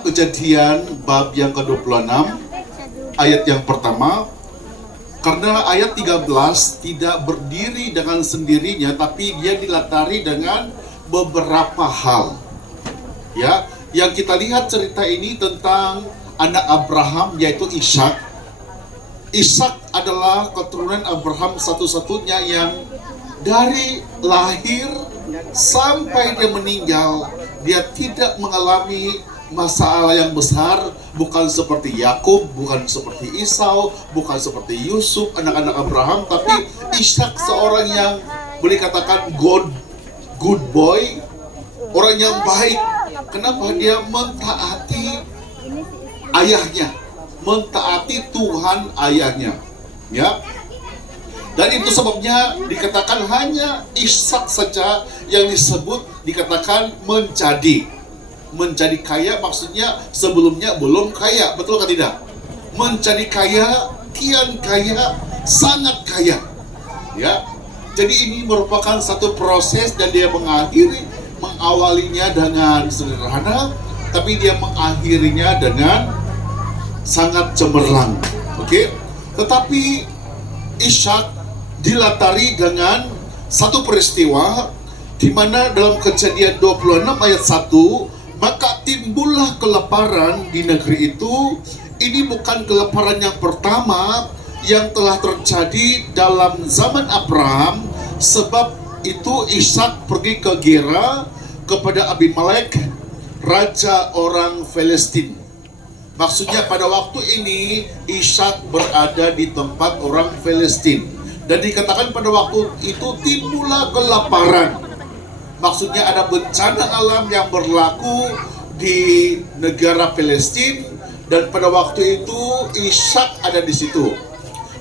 Kejadian bab yang ke-26 ayat yang pertama, karena ayat 13 tidak berdiri dengan sendirinya, tapi dia dilatari dengan beberapa hal. Ya, yang kita lihat cerita ini tentang anak Abraham, yaitu Ishak. Ishak adalah keturunan Abraham satu-satunya yang dari lahir sampai dia meninggal, dia tidak mengalami masalah yang besar, bukan seperti Yakub, bukan seperti Esau, bukan seperti Yusuf, anak-anak Abraham, tapi Ishak seorang yang boleh katakan good boy, orang yang baik. Kenapa? Dia mentaati ayahnya, mentaati Tuhan ayahnya, ya. Dan itu sebabnya dikatakan hanya Ishak saja yang dikatakan menjadi kaya, maksudnya sebelumnya belum kaya, betul atau tidak? Menjadi kaya, kian kaya, sangat kaya, ya. Jadi ini merupakan satu proses dan dia mengawalinya dengan sederhana, tapi dia mengakhirinya dengan sangat cemerlang, oke? Tetapi Ishak dilatari dengan satu peristiwa di mana dalam Kejadian 26 ayat 1, maka timbullah kelaparan di negeri itu. Ini bukan kelaparan yang pertama yang telah terjadi dalam zaman Abraham, sebab itu Ishak pergi ke Gera kepada Abimelek, raja orang Filistin. Maksudnya pada waktu ini Ishak berada di tempat orang Filistin, dan dikatakan pada waktu itu timbullah kelaparan. Maksudnya ada bencana alam yang berlaku di negara Filistin, dan pada waktu itu Ishak ada di situ.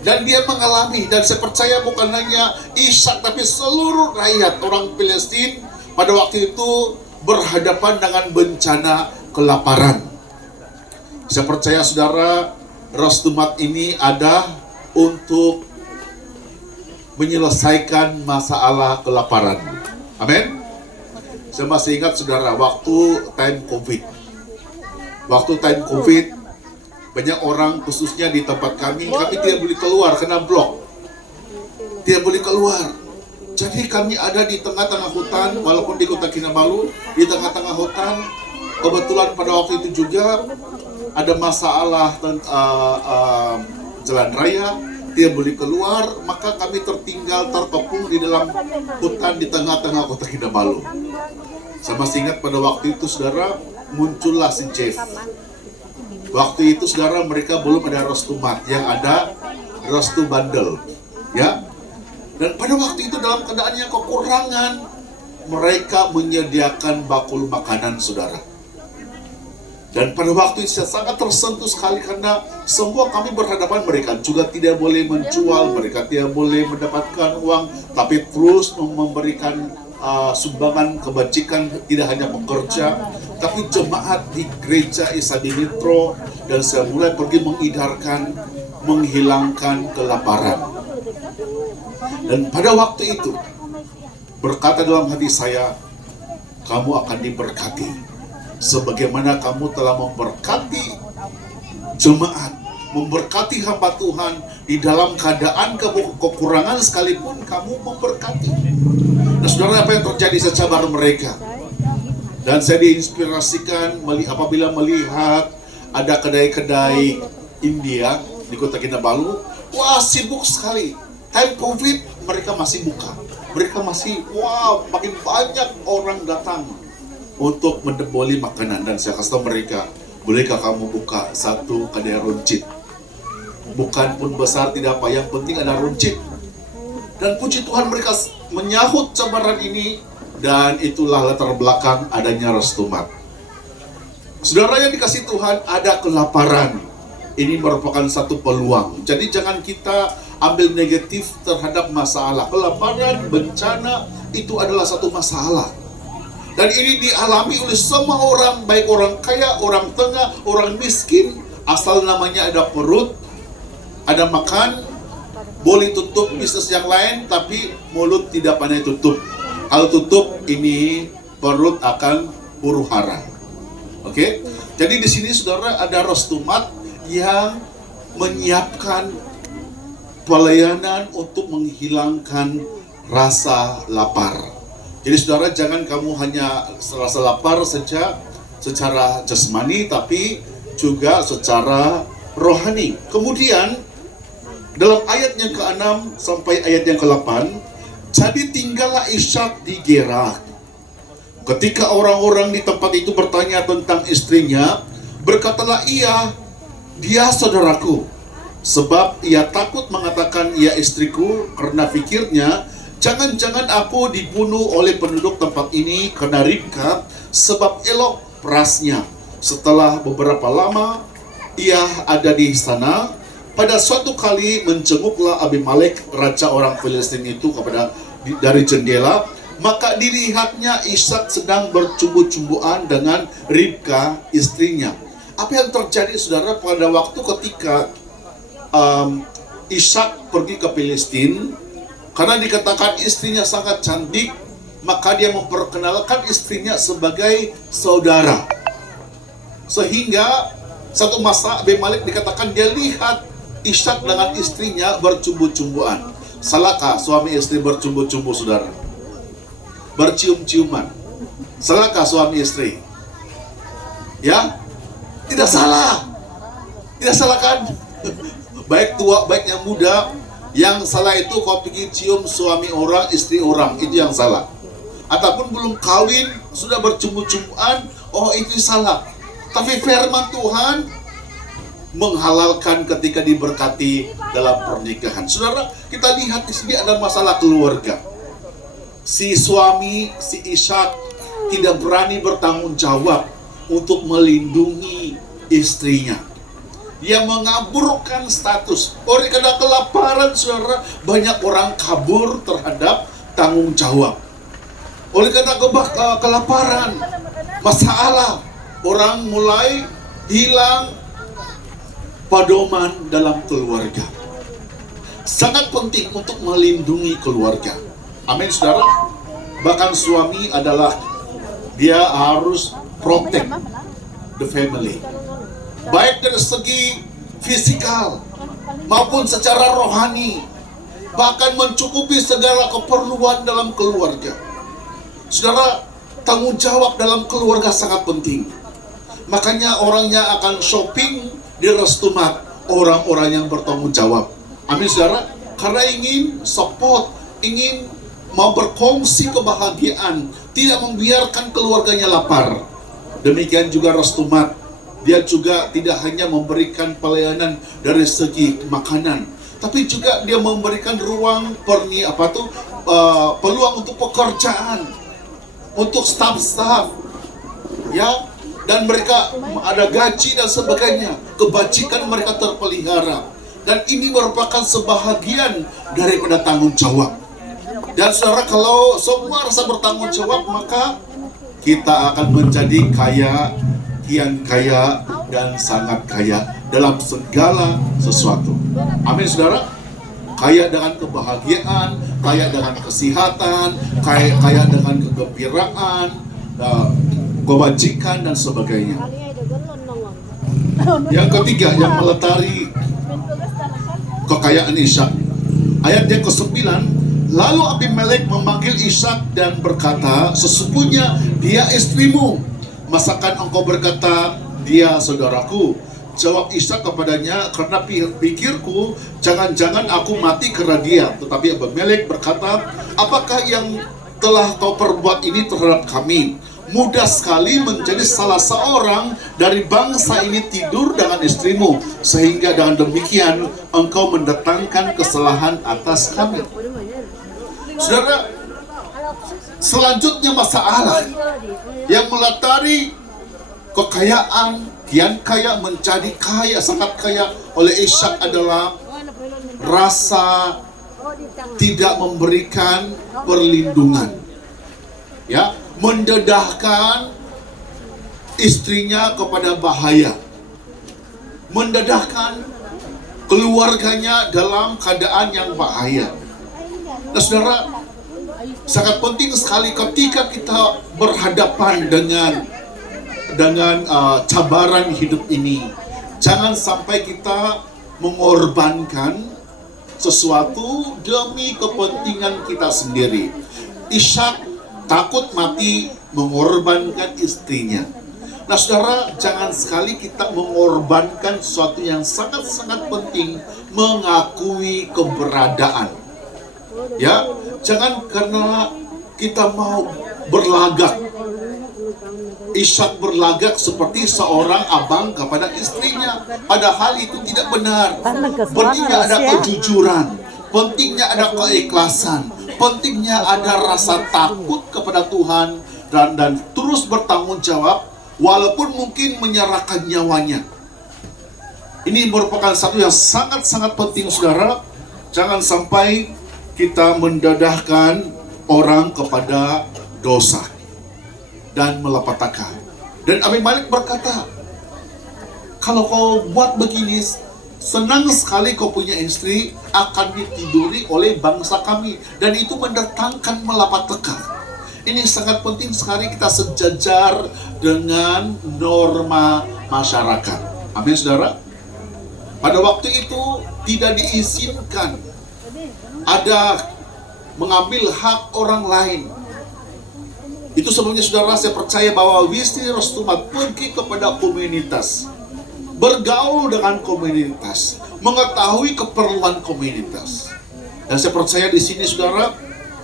Dan dia mengalami, dan saya percaya bukan hanya Ishak tapi seluruh rakyat orang Filistin pada waktu itu berhadapan dengan bencana kelaparan. Saya percaya saudara, Restumat ini ada untuk menyelesaikan masalah kelaparan. Amin. Saya masih ingat saudara, waktu time COVID, banyak orang khususnya di tempat kami tidak boleh keluar, kena blok, tidak boleh keluar. Jadi kami ada di tengah-tengah hutan, walaupun di Kota Kinabalu, di tengah-tengah hutan. Kebetulan pada waktu itu juga ada masalah jalan raya, tidak boleh keluar, maka kami tertinggal terkepung di dalam hutan di tengah-tengah Kota Kinabalu. Saya masih ingat pada waktu itu saudara, muncullah si Jeff. Waktu itu saudara, mereka belum ada Restumat, yang ada Restu Bandel, ya. Dan pada waktu itu dalam keadaan yang kekurangan, mereka menyediakan bakul makanan saudara. Dan pada waktu itu saya sangat tersentuh sekali, karena semua kami berhadapan, mereka juga tidak boleh menjual, mereka tidak boleh mendapatkan uang, tapi terus memberikan sumbangan kebajikan, tidak hanya bekerja, tapi jemaat di gereja Isadi Nitro, dan saya mulai pergi menghilangkan kelaparan. Dan pada waktu itu berkata dalam hati saya, kamu akan diberkati sebagaimana kamu telah memberkati jemaat, memberkati hamba Tuhan di dalam keadaan kekurangan sekalipun kamu memberkati. Nah saudara, apa yang terjadi? Saya cabar mereka, dan saya diinspirasikan apabila melihat ada kedai-kedai India di Kota Kinabalu. Wah, sibuk sekali. Time COVID mereka masih buka, mereka masih makin banyak orang datang untuk mendeboli makanan. Dan saya kasih tahu mereka, bolehkah kamu buka satu kedai runcit? Bukan pun besar, tidak apa, yang penting ada runcit. Dan puji Tuhan mereka menyahut cabaran ini, dan itulah latar belakang adanya Restumat. Saudara yang dikasih Tuhan, ada kelaparan. Ini merupakan satu peluang. Jadi jangan kita ambil negatif terhadap masalah. Kelaparan, bencana, itu adalah satu masalah. Dan ini dialami oleh semua orang, baik orang kaya, orang tengah, orang miskin. Asal namanya ada perut, ada makan, boleh tutup bisnis yang lain, tapi mulut tidak pandai tutup. Kalau tutup, ini perut akan huru hara. Oke? Jadi di sini saudara ada Rostumat yang menyiapkan pelayanan untuk menghilangkan rasa lapar. Jadi saudara, jangan kamu hanya rasa lapar saja secara jasmani, tapi juga secara rohani. Kemudian dalam ayat yang ke-6 sampai ayat yang ke-8, jadi tinggallah Ishak di Gerar. Ketika orang-orang di tempat itu bertanya tentang istrinya, berkatalah ia, dia saudaraku. Sebab ia takut mengatakan ia istriku, karena pikirnya, jangan-jangan aku dibunuh oleh penduduk tempat ini karena Ribka, sebab elok perasnya. Setelah beberapa lama ia ada di sana, pada suatu kali menjenguklah Abimelek, raja orang Filistin itu dari jendela, maka dilihatnya Ishak sedang bercumbu-cumbuan dengan Ribka istrinya. Apa yang terjadi saudara pada waktu ketika Ishak pergi ke Filistin, karena dikatakan istrinya sangat cantik, maka dia memperkenalkan istrinya sebagai saudara. Sehingga satu masa Abimelek dikatakan dia lihat Ishak dengan istrinya bercumbu-cumbuan. Salahkah suami istri bercumbu-cumbu saudara? Bercium-ciuman. Salahkah suami istri? Ya? Tidak salah. Tidak salah kan? Baik tua, baik yang muda. Yang salah itu kau pergi cium suami orang, istri orang. Itu yang salah. Ataupun belum kawin, sudah bercumbu-cumbuan. Oh, itu salah. Tapi firman Tuhan menghalalkan ketika diberkati dalam pernikahan. Saudara, kita lihat di sini ada masalah keluarga. Si suami, si Ishak tidak berani bertanggung jawab untuk melindungi istrinya. Dia mengaburkan status. Oleh karena kelaparan, saudara, banyak orang kabur terhadap tanggung jawab. Oleh karena kelaparan, masalah, orang mulai hilang pedoman dalam keluarga. Sangat penting untuk melindungi keluarga. Amin saudara. Bahkan suami adalah, dia harus protect the family. Baik dari segi fisikal maupun secara rohani. Bahkan mencukupi segala keperluan dalam keluarga. Saudara, tanggung jawab dalam keluarga sangat penting. Makanya orangnya akan shopping di Rostumat, orang-orang yang bertanggung jawab. Amin saudara. Karena ingin support, ingin mau berkongsi kebahagiaan, tidak membiarkan keluarganya lapar. Demikian juga Rostumat, dia juga tidak hanya memberikan pelayanan dari segi makanan, tapi juga dia memberikan ruang peluang untuk pekerjaan, untuk staf-staf, ya. Dan mereka ada gaji dan sebagainya. Kebajikan mereka terpelihara. Dan ini merupakan sebahagian daripada tanggung jawab. Dan saudara, kalau semua rasa bertanggung jawab, maka kita akan menjadi kaya, kian kaya, dan sangat kaya dalam segala sesuatu. Amin saudara. Kaya dengan kebahagiaan, kaya dengan kesehatan, kaya dengan kegembiraan, kebajikan dan sebagainya. Yang ketiga, yang melatari kekayaan Ishak. Ayat yang ke-9, lalu Abimelek memanggil Ishak dan berkata, sesungguhnya dia istrimu. Masakan engkau berkata, dia saudaraku? Jawab Ishak kepadanya, karena pikirku, jangan-jangan aku mati karena dia. Tetapi Abimelek berkata, apakah yang telah kau perbuat ini terhadap kami? Mudah sekali menjadi salah seorang dari bangsa ini tidur dengan istrimu, sehingga dengan demikian engkau mendatangkan kesalahan atas kami. Saudara, selanjutnya masalah yang melatari kekayaan, kian kaya menjadi kaya, sangat kaya oleh Ishak adalah rasa tidak memberikan perlindungan. Ya, mendedahkan istrinya kepada bahaya, mendedahkan keluarganya dalam keadaan yang bahaya. Nah saudara, sangat penting sekali ketika kita berhadapan dengan dengan cabaran hidup ini. Jangan sampai kita mengorbankan sesuatu demi kepentingan kita sendiri. Ishak takut mati mengorbankan istrinya. Nah saudara, jangan sekali kita mengorbankan sesuatu yang sangat-sangat penting, mengakui keberadaan. Ya, jangan karena kita mau berlagak. Ishak berlagak seperti seorang abang kepada istrinya, padahal itu tidak benar. Pentingnya ada kejujuran, pentingnya ada keikhlasan, pentingnya ada rasa takut kepada Tuhan dan terus bertanggung jawab walaupun mungkin menyerahkan nyawanya. Ini merupakan satu yang sangat-sangat penting saudara. Jangan sampai kita mendedahkan orang kepada dosa dan melapatkan. Dan Abimelek berkata, kalau kau buat begini, senang sekali kau punya istri akan ditiduri oleh bangsa kami, dan itu mendatangkan malapetaka. Ini sangat penting sekali kita sejajar dengan norma masyarakat. Amin saudara. Pada waktu itu tidak diizinkan ada mengambil hak orang lain. Itu sebabnya saudara, saya percaya bahwa Wisni Rostumat pergi kepada komunitas, bergaul dengan komunitas, mengetahui keperluan komunitas. Dan saya percaya di sini saudara,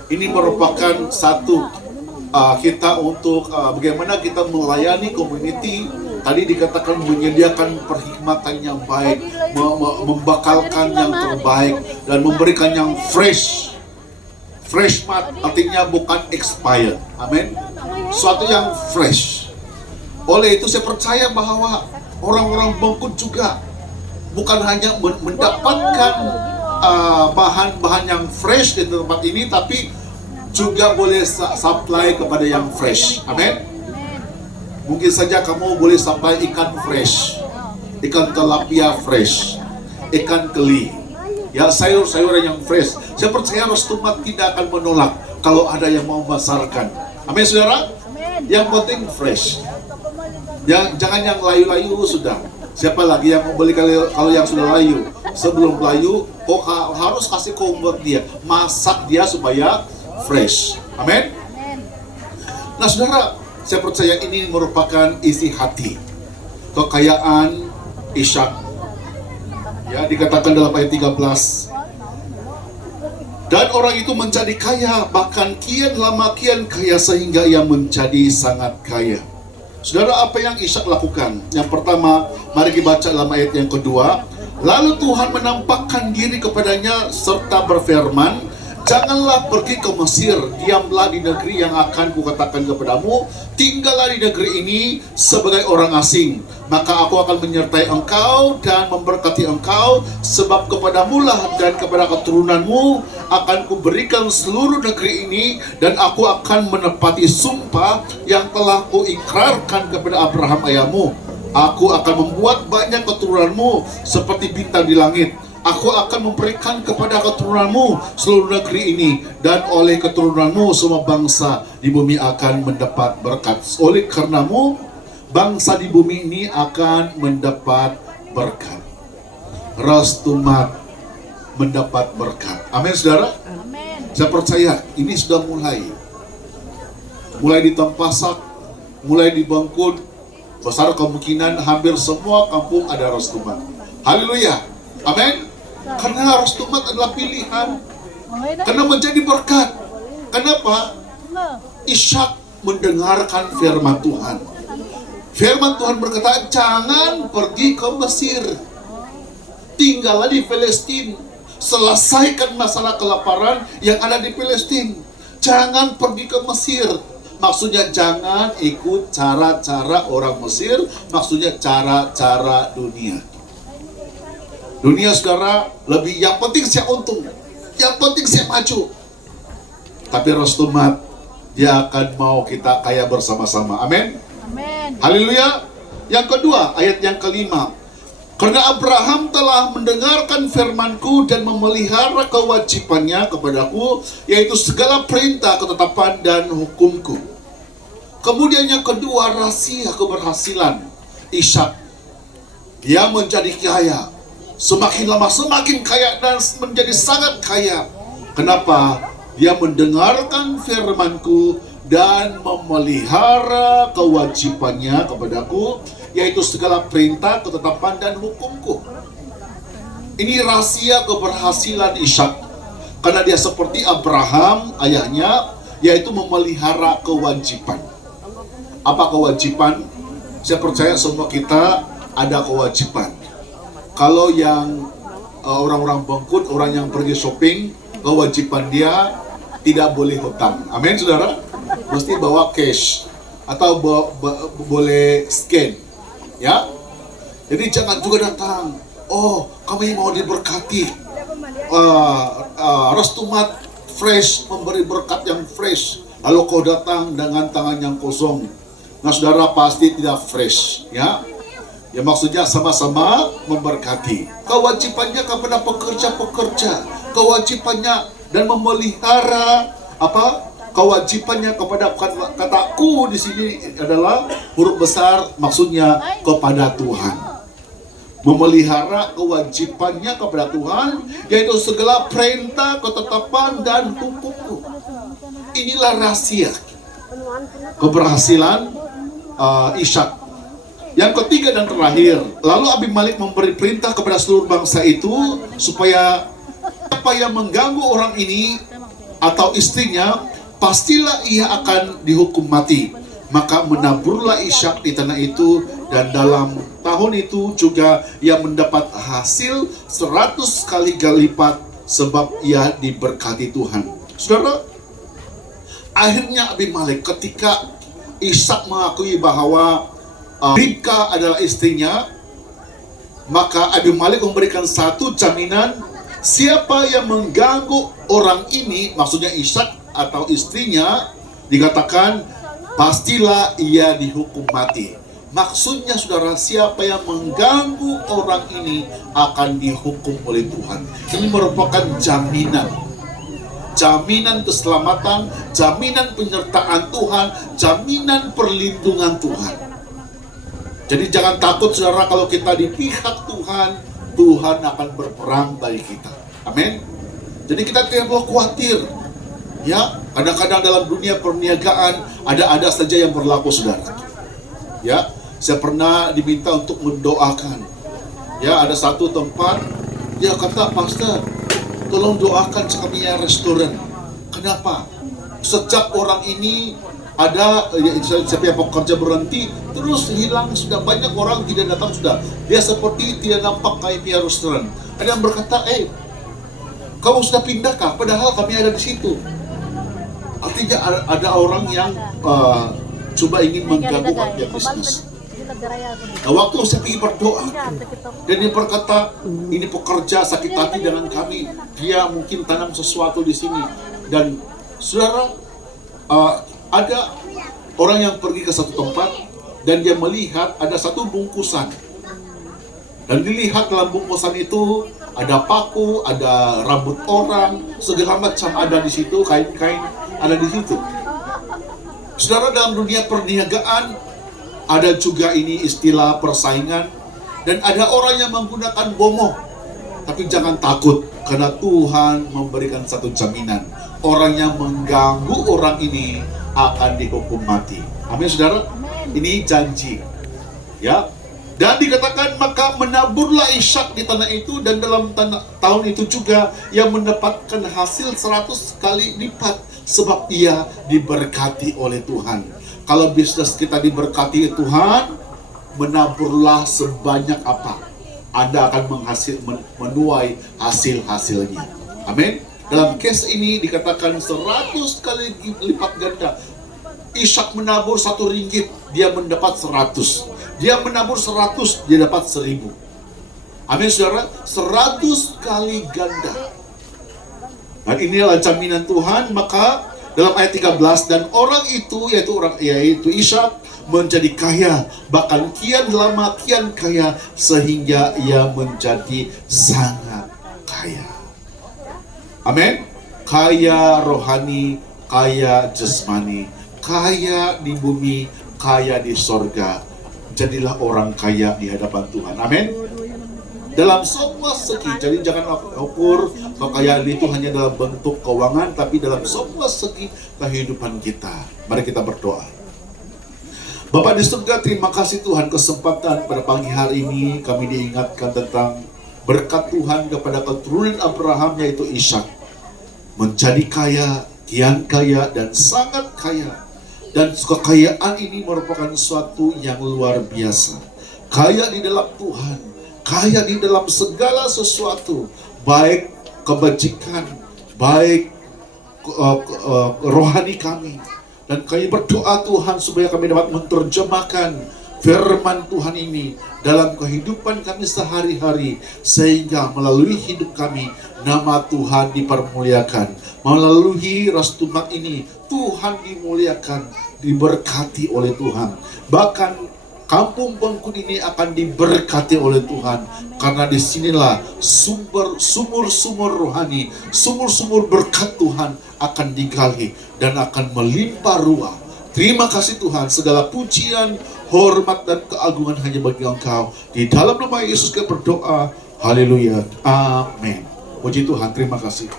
ini merupakan satu kita untuk bagaimana kita melayani community. Tadi dikatakan menyediakan perkhidmatan yang baik, membakalkan yang terbaik, dan memberikan yang fresh. Fresh mat artinya bukan expired. Amin. Suatu yang fresh. Oleh itu saya percaya bahwa orang-orang Bengkut juga bukan hanya mendapatkan bahan-bahan yang fresh di tempat ini, tapi juga boleh supply kepada yang fresh. Amin. Mungkin saja kamu boleh supply ikan fresh, ikan tilapia fresh, ikan keli, ya, sayur-sayuran yang fresh. Saya percaya Rostumat tidak akan menolak kalau ada yang mau memasarkan. Amin saudara. Yang penting fresh. Jangan yang layu-layu sudah. Siapa lagi yang mau beli kalau yang sudah layu? Sebelum layu, kok harus kasih kompor dia, masak dia supaya fresh. Amin. Nah saudara, saya percaya ini merupakan isi hati, kekayaan Ishak. Ya, dikatakan dalam ayat 13. Dan orang itu menjadi kaya, bahkan kian lama kian kaya sehingga ia menjadi sangat kaya. Saudara, apa yang Ishak lakukan? Yang pertama, mari kita baca dalam ayat yang kedua. Lalu Tuhan menampakkan diri kepadanya serta berfirman, janganlah pergi ke Mesir, diamlah di negeri yang akan kukatakan kepadamu, tinggallah di negeri ini sebagai orang asing. Maka aku akan menyertai engkau dan memberkati engkau, sebab kepadamulah dan kepada keturunanmu akan kuberikan seluruh negeri ini, dan aku akan menepati sumpah yang telah kuikrarkan kepada Abraham ayahmu. Aku akan membuat banyak keturunanmu seperti bintang di langit. Aku akan memberikan kepada keturunanmu seluruh negeri ini, dan oleh keturunanmu semua bangsa di bumi akan mendapat berkat. Oleh karenamu, bangsa di bumi ini akan mendapat berkat. Rostumat mendapat berkat. Amin saudara. Amin. Saya percaya ini sudah mulai di Tampasak, mulai di Bengkut. Besar kemungkinan hampir semua kampung ada Rostumat. Haleluya. Amin. Karena Rostumat adalah pilihan, karena menjadi berkat. Kenapa? Ishak mendengarkan firman Tuhan. Firman Tuhan berkata, jangan pergi ke Mesir, tinggallah di Palestina, selesaikan masalah kelaparan yang ada di Palestina. Jangan pergi ke Mesir. Maksudnya jangan ikut cara-cara orang Mesir, maksudnya cara-cara dunia. Dunia saudara lebih, yang penting saya untung, yang penting saya maju. Tapi Rostumat, dia akan mau kita kaya bersama-sama. Amin. Amin. Haleluya. Yang kedua, ayat yang kelima. Karena Abraham telah mendengarkan firmanku dan memelihara kewajibannya kepadaku, yaitu segala perintah, ketetapan, dan hukumku. Kemudian yang kedua, rahasia keberhasilan Ishak. Dia menjadi kaya. Semakin lama semakin kaya dan menjadi sangat kaya. Kenapa? Dia mendengarkan firman-Ku dan memelihara kewajibannya kepadaku, yaitu segala perintah, ketetapan, dan hukum-Ku. Ini rahasia keberhasilan Ishak. Karena dia seperti Abraham, ayahnya, yaitu memelihara kewajiban. Apa kewajiban? Saya percaya semua kita ada kewajiban. Kalau yang orang-orang bengkut, orang yang pergi shopping, kewajiban dia tidak boleh hutang. Amin, saudara? Mesti bawa cash atau boleh scan, ya. Jadi jangan juga datang. Oh, kami mau diberkati. Restumat fresh, memberi berkat yang fresh. Lalu kau datang dengan tangan yang kosong. Nah, saudara pasti tidak fresh, ya. Ya maksudnya sama-sama memberkati. Kewajibannya kepada pekerja-pekerja, kewajibannya dan memelihara apa? Kewajibannya kepada kataku di sini adalah huruf besar, maksudnya kepada Tuhan. Memelihara kewajibannya kepada Tuhan, yaitu segala perintah, ketetapan, dan hukum-Ku. Inilah rahasia keberhasilan Ishak. Yang ketiga dan terakhir, lalu Abimelek memberi perintah kepada seluruh bangsa itu supaya apa yang mengganggu orang ini atau istrinya, pastilah ia akan dihukum mati. Maka menaburlah Ishak di tanah itu, dan dalam tahun itu juga ia mendapat hasil 100 kali lipat sebab ia diberkati Tuhan. Saudara, akhirnya Abimelek ketika Ishak mengakui bahwa Ribka adalah istrinya, maka Abimelek memberikan satu jaminan, siapa yang mengganggu orang ini, maksudnya Ishak atau istrinya, dikatakan pastilah ia dihukum mati. Maksudnya saudara, siapa yang mengganggu orang ini akan dihukum oleh Tuhan. Ini merupakan jaminan. Jaminan keselamatan, jaminan penyertaan Tuhan, jaminan perlindungan Tuhan. Jadi jangan takut saudara, kalau kita di pihak Tuhan, Tuhan akan berperang bagi kita. Amin. Jadi kita tidak perlu khawatir. Ya, kadang-kadang dalam dunia perniagaan ada saja yang berlaku saudara. Ya, saya pernah diminta untuk mendoakan. Ya, ada satu tempat dia kata, "Pastor, tolong doakan kami restoran." Kenapa? Sejak orang ini ada setiap pekerja berhenti, terus hilang, sudah banyak orang tidak datang sudah. Dia seperti tidak nampak kayak pihak restoran. Ada yang berkata, kamu sudah pindahkah? Padahal kami ada di situ. Artinya ada orang yang coba ingin mengganggu pihak bisnis. Nah, waktu saya pergi berdoa, dan dia berkata, ini pekerja sakit hati dengan kami. Dia mungkin tanam sesuatu di sini. Dan saudara, ada orang yang pergi ke satu tempat dan dia melihat ada satu bungkusan, dan dilihat dalam bungkusan itu ada paku, ada rambut orang, segala macam ada di situ, kain-kain ada di situ. Saudara, dalam dunia perniagaan ada juga ini istilah persaingan, dan ada orang yang menggunakan bomoh. Tapi jangan takut, karena Tuhan memberikan satu jaminan, orang yang mengganggu orang ini akan dihukum mati. Amin, saudara. Ini janji, ya. Dan dikatakan, maka menaburlah Ishak di tanah itu, dan dalam tahun itu juga ia mendapatkan hasil 100 kali lipat sebab ia diberkati oleh Tuhan. Kalau bisnis kita diberkati Tuhan, menaburlah sebanyak apa, Anda akan menuai hasil-hasilnya. Amin. Dalam case ini dikatakan 100 kali lipat ganda. Ishak menabur 1 ringgit, dia mendapat 100. Dia menabur 100, dia dapat 1000. Amin, saudara. 100 kali ganda. Dan inilah jaminan Tuhan. Maka dalam ayat 13, dan orang itu, yaitu Ishak, menjadi kaya, bahkan kian lama kian kaya, sehingga ia menjadi sangat kaya. Amin. Kaya rohani, kaya jasmani, kaya di bumi, kaya di sorga. Jadilah orang kaya di hadapan Tuhan. Amin. Dalam semua segi, jadi jangan ukur kekayaan itu hanya dalam bentuk keuangan, tapi dalam semua segi kehidupan kita. Mari kita berdoa. Bapa di surga, terima kasih Tuhan kesempatan pada pagi hari ini kami diingatkan tentang berkat Tuhan kepada keturunan Abraham, yaitu Ishak, menjadi kaya, kian kaya, dan sangat kaya. Dan kekayaan ini merupakan sesuatu yang luar biasa. Kaya di dalam Tuhan, kaya di dalam segala sesuatu, baik kebajikan, baik rohani kami. Dan kami berdoa Tuhan supaya kami dapat menerjemahkan firman Tuhan ini dalam kehidupan kami sehari-hari, sehingga melalui hidup kami nama Tuhan dipermuliakan. Melalui Rastumat ini Tuhan dimuliakan, diberkati oleh Tuhan. Bahkan kampung Bengkut ini akan diberkati oleh Tuhan, karena disinilah sumur-sumur rohani, sumur-sumur berkat Tuhan akan digali dan akan melimpah ruah. Terima kasih Tuhan, segala pujian, hormat, dan keagungan hanya bagi Engkau. Di dalam nama Yesus kami berdoa, haleluya, amin. Puji Tuhan, terima kasih.